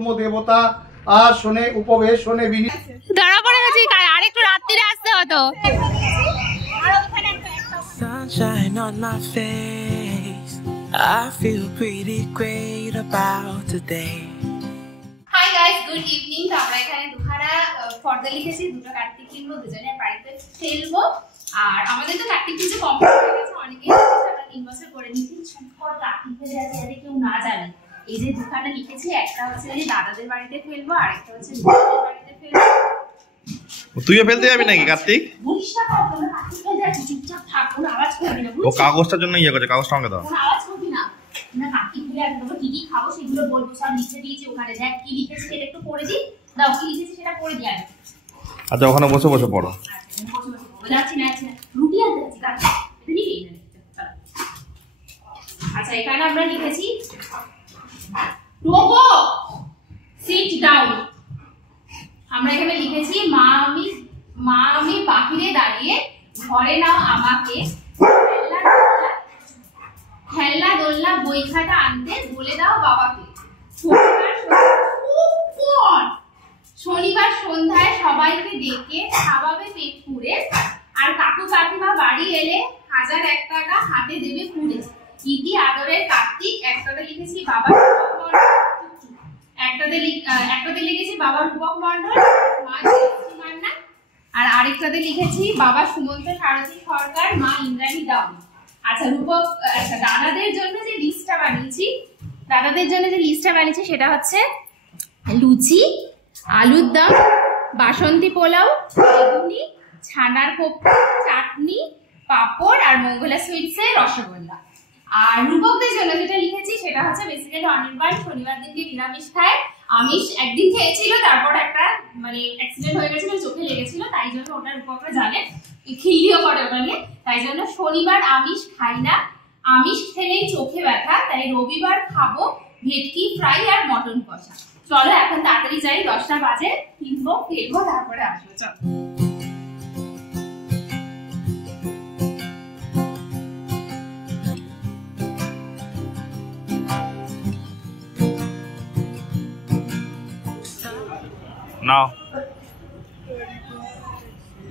কুর্ম দেবতা আসনে উপবেশনে ধরা পড়ে গেছি, আর একটু রাত্রিরে আসতে হতো। Sunshine on my face, I feel pretty great about today. Hi guys, good evening. তো আমরা এখানে দুখানা ফর্দা লিখেছি, দুটো কার্তিক কিনবো, দুজনের বাড়িতে ফেলবো। আর আমাদের তো কার্তিক পুজো কমপ্লিট হয়ে গেছে, অনেকেই আমরা 3 বছর করে নিয়েছি। সুন্দর কার্তিক পুজো আছে, যাতে কেউ না জানে। এই যে দুখানা লিখেছি, একটা হচ্ছে যে দাদাদের বাড়িতে ফেলবো, আর একটা হচ্ছে দিদিদের বাড়িতে ফেলবো। তুইও ফেলতে যাবি নাকি কার্তিক? বুঝটা পাবো না, কার্তিক ফেলতে যাচ্ছি, চুপচাপ থাক, কোনো আওয়াজ করবি না। ও কাগজটার জন্য ইয়ে করছে, কাগজটা আমাকে দাও। কোনো আওয়াজ করবি না। না কার্তিক ফেলে একদম কি কি খাবো সেগুলো বলবো, সব লিখে দিয়েছি ওখানে। দেখ কি লিখেছি সেটা একটু পড়ে দিই। দাও, কি লিখেছি সেটা পড়ে দিই আগে। আচ্ছা, ওখানে বসে বসে পড়ো। যাচ্ছি না, রুটি আনতে যাচ্ছি কার্তিক, এটা নিবি না। আচ্ছা, এখানে আমরা লিখেছি রোবো সিট ডাউন। আমরা এখানে লিখেছি মা আমি বাহিরে দাঁড়িয়ে, ঘরে নাও আমাকে, খেলনা দোলনা বই খাতা আনতে বলে দাও বাবাকে। শনিবার সন্ধ্যায় সবাইকে ডেকে খাওয়াবে পেট পুড়ে, আর কাকু কাকিমা বাড়ি এলে 1001 টাকা হাতে দেবে পুড়ে। ইতি আদরের কার্তিক। একটাতে লিখেছি বাবা রূপক মণ্ডল, একটাতে লিখেছি বাবা রূপক মণ্ডল, মা মান্না, আর আরেকটাতে লিখেছি বাবা সুমন্ত সারথী সরকার, মা ইন্দ্রাণী দাম। আচ্ছা, রূপক, আচ্ছা দাদাদের জন্য যে লিস্টটা বানিয়েছি সেটা হচ্ছে লুচি, আলুর দম, বাসন্তী পোলাও, বেগুনি, ছানার কোপ্তা, চাটনি, পাঁপড়, আর মঙ্গলা সুইটসের রসগোল্লা। আর রূপকদের জন্য যেটা লিখেছি সেটা হচ্ছে বেসিক্যালি অনির্বাণ শনিবার দিনকে নিরামিষ খায়। আমিষ একদিন খেয়েছিল, তারপর একটা মানে অ্যাক্সিডেন্ট হয়ে গেছিল, চোখে লেগেছিল, তাই জন্য ওটা রূপকরা জানে, খিল্লিও করে ওটা নিয়ে। তাই জন্য শনিবার আমিষ খাই না, আমিষ খেলেই চোখে ব্যথা, তাই রবিবার খাবো ভেটকি ফ্রাই আর মটন কষা। চলো এখন তাড়াতাড়ি যাই, 10টা বাজে, কিনবো ফেলবো, তারপরে আসবো। চলো। নাও,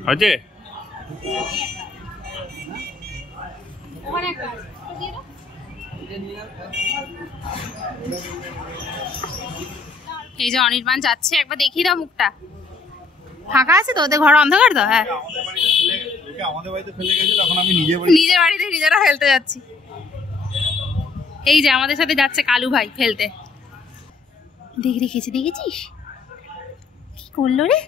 হয়েছে? এই যে অনির্বাণ যাচ্ছে, একবার দেখিয়ে দাও মুখটা। ফাঁকা আছে তো? ওদের ঘর অন্ধকার তো? হ্যাঁ, নিজের বাড়িতে নিজেরা ফেলতে যাচ্ছি। এই যে আমাদের সাথে যাচ্ছে কালু ভাই ফেলতে। দেখেছিস কি করলো রে?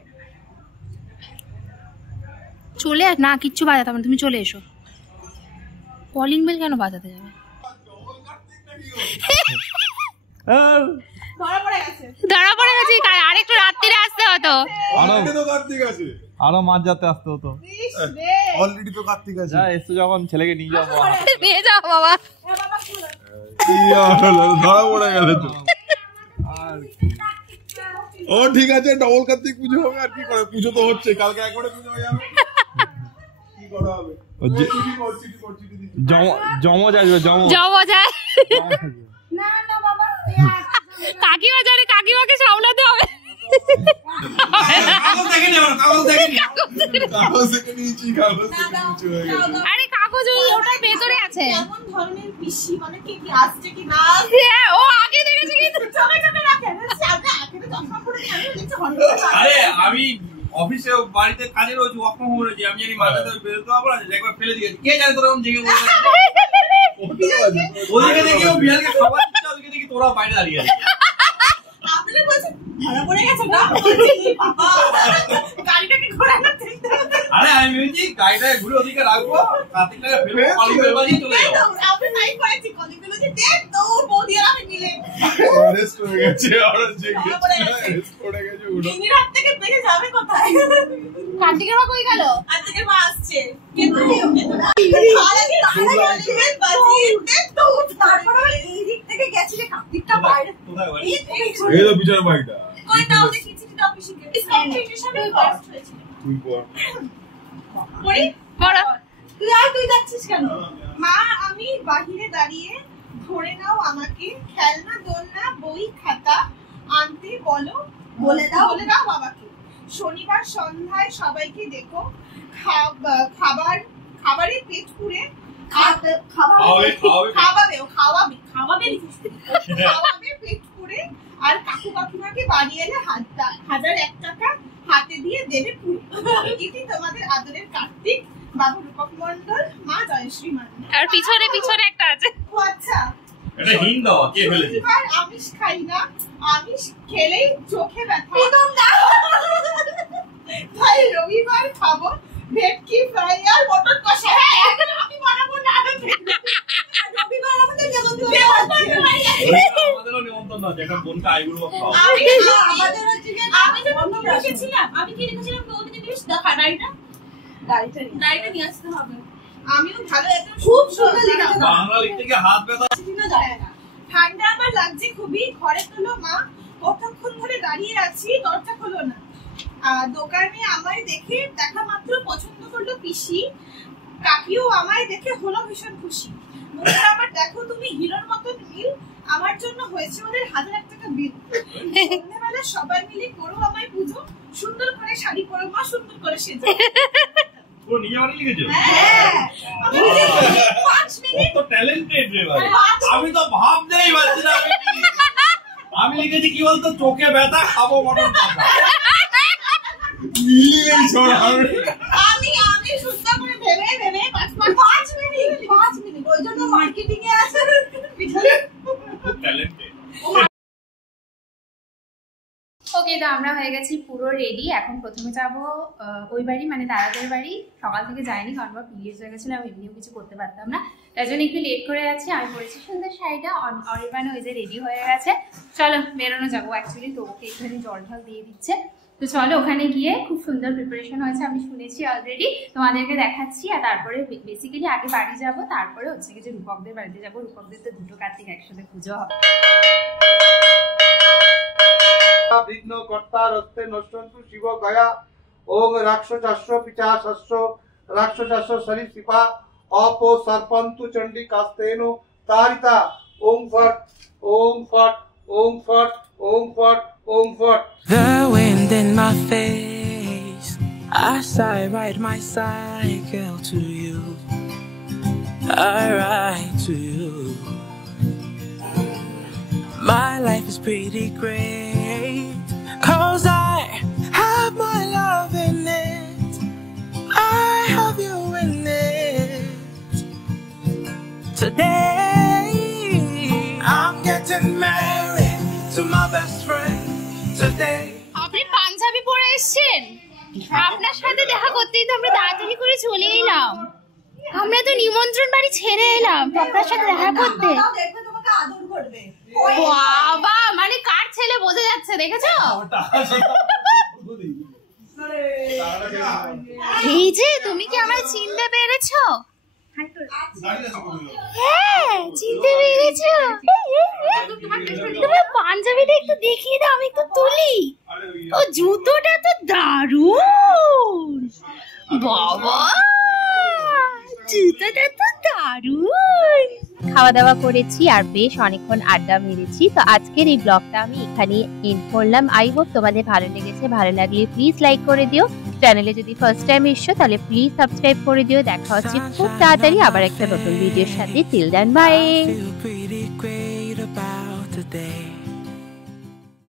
চলে আস না, কিচ্ছু বাজাতে হবে, তুমি চলে এসো। কলিং বেল কেন বাজাতে যাবে? ধরা পড়ে গেছি, আর একটু রাত্রিরে আসতে হতো। আরো মাঝ যাতে আসতে হতো। অলরেডি তো কার্তিক আছে। এসে যখন ছেলেকে নিয়ে যাবো, নিয়ে যাও বাবা। ধরা পড়ে গেলে তো। ও ঠিক আছে, ডবল কার্তিক পুজো হবে। আর কি করে, পুজো তো হচ্ছে, কালকে একবারে পুজো হয়ে যাবে। কি করা হবে? জমজ আসবে, জমজ না বাবা, কাকিমা জানে, কাকিমাকে সামলাতে হবে। আরে কাগজ ওটার ভেতরে আছে। ও আগে দেখেছি কিন্তু। আরে আমি অফিসে বাড়িতে কাজে রয়েছি, ওয়ার্ক ফ্রম হোম রয়েছি, আমি জানি মাঝে তো বেরোতে পারবো না, একবার ফেলে দিয়েছি। কে জানে তোরা জেগে বসে ওদিকে দেখি ও বিড়ালকে খাবার দিচ্ছে, ওদিকে দেখি তোরা বাইরে দাঁড়িয়ে আছে। আরে আমি ভেবেছি গাড়িটাকে ঘুরে ওদিকে রাখবো, কার্তিকটাকে ফেলবো, কলিং বেল বাজিয়ে চলে যাবো। কার্তিকের মা কই গেল? কার্তিকের মা আসছে। তুই যাচ্ছিস কেন? মা আমি বাহিরে দাঁড়িয়ে, ধরে নাও আমাকে, খেলনা দোলনা বই খাতা আনতে বলো, বলে দাও বাবাকে। শনিবার সন্ধ্যায় সবাইকে দেখো, খাবারে পেট পুরে খাওয়াবে পেট পুরে, আর কাকু কাকিমাকে বাড়ি এলে 1001 টাকা হাতে দিয়ে দেবে পুরো। এটি তোমাদের আদরের কার্তিক, বাবু রূপক মন্ডল, মা জয়শ্রী মান্না। আর পিছনে একটা আছে। ও আচ্ছা, এটা হিন্দ কে ফেলেছে? আমিষ খাই না, আমিষ খেলেই চোখে ব্যথা, তাই রবিবার খাবো ভেটকি ফ্রাই আর মটন কষা। আমি বানাবো না, রবিবার আমাদের আমাদেরও নিমন্ত্রণ আছে, এখন বোনকে আইগুলো খাওয়া। আমি কি লিখেছিলাম ডায়েরিটা নিয়ে আসতে হবে। আমিও ভালো, একদম খুব সুন্দর লিখেছি। বাংলা লিখতে গিয়ে হাত ব্যথা। ঠান্ডা আমার লাগছে খুবই, ঘরে তোলো মা, কতক্ষণ ধরে দাঁড়িয়ে আছি, দরজা খোলো না। দোকানে আমায় দেখা মাত্র পছন্দ করলো পিসি, কাকিও আমায় দেখে হলো ভীষণ খুশি। বন্ধুরা আমার দেখো তুমি হিরোর মতন মিল, আমার জন্য হয়েছে ওদের 1001 টাকা বিল। সন্ধ্যাবেলা সবাই মিলে করো আমায় পুজো, সুন্দর করে শাড়ি পরো মা, সুন্দর করে সেজো। ও নিজে বানিয়ে লিখেছো? হ্যাঁ, আমি 5 মিনিট কত ট্যালেন্টেড রে ভাই। আমি তো ভাবতেই পারছি না আমি লিখেছি কি বলতো, চোখে ব্যথা খাবো মটন কষা। আমি সুন্দর করে ভেবে 5 মিনিট ওই জন্য মার্কেটিং এ আছে ট্যালেন্টেড। ওকে, তো আমরা হয়ে গেছি পুরো রেডি। এখন প্রথমে যাব ওই বাড়ি, মানে দাদাদের বাড়ি। সকাল থেকে যাইনি কারণ আমার পিরিয়ডস হয়ে গেছিলো, আমি এমনিও কিছু করতে পারতাম না, তার জন্য একটু লেট করে যাচ্ছি। আমি পরেছি সুন্দর শাড়িটা, অনির্বাণ ওই যে রেডি হয়ে গেছে। চলো বেরোনো যাবো। অ্যাকচুয়ালি তো ওকে এখানে জল ঢল দিয়ে দিচ্ছে, তো চলো ওখানে গিয়ে খুব সুন্দর প্রিপারেশন হয়েছে, আমি শুনেছি অলরেডি, তোমাদেরকে দেখাচ্ছি। আর তারপরে বেসিক্যালি আগে বাড়ি যাব, তারপরে হচ্ছে কি যে রূপকদের বাড়িতে যাবো। রূপকদের তো 2টো কার্তিক একসাথে পুজো হবে। বিঘ্ন কর্তা রস্তে নষ্টন্তু শিব গয়া ওং রাক্ষসাস্য পিচাশস্য রাক্ষসাস্য সরিসৃপা অপো সর্পন্তু চণ্ডী কাস্তেনো তারিতা ওং ফট ওং ফট ওং ফট ওং ফট ওং ফট। The wind in my face, I sigh, ride my cycle to you, I ride to you. My life is pretty great, 'cause I have my love in it, I have you in it. Today I'm getting married to my best friend today. আপনি পাঞ্জাবি পরে এসেছেন, আপনার সাথে দেখা করতেই তো আমরা তাড়াতাড়ি করে চলে এলাম। আমরা তো নিমন্ত্রণ বাড়ি ছেড়ে এলাম আপনার সাথে দেখা করতে। বাবা, মানে কার ছেলে বোঝা যাচ্ছে, দেখেছো? এই যে তুমি কি আমায় চিনতে পেরেছো? হ্যাঁ, চিনতে পেরেছো? তোমার পাঞ্জাবিটা একটু দেখিয়ে দাও, আমি একটু তুলি। ও জুতোটা তো দারুণ, বাবা জুতোটা তো দারুণ। খাওয়া দাওয়া করেছি আর বেশ অনেকক্ষণ আড্ডা মেরেছি। তো আজকের এই ব্লগটা আমি এখানে এন্ড করলাম। আই হোপ তোমাদের ভালো লেগেছে। ভালো লাগলে প্লিজ লাইক করে দিও। চ্যানেলে যদি ফার্স্ট টাইম এসছো তাহলে প্লিজ সাবস্ক্রাইব করে দিও। দেখা হচ্ছে খুব তাড়াতাড়ি আবার একটা নতুন ভিডিওর সাথে। Till then by.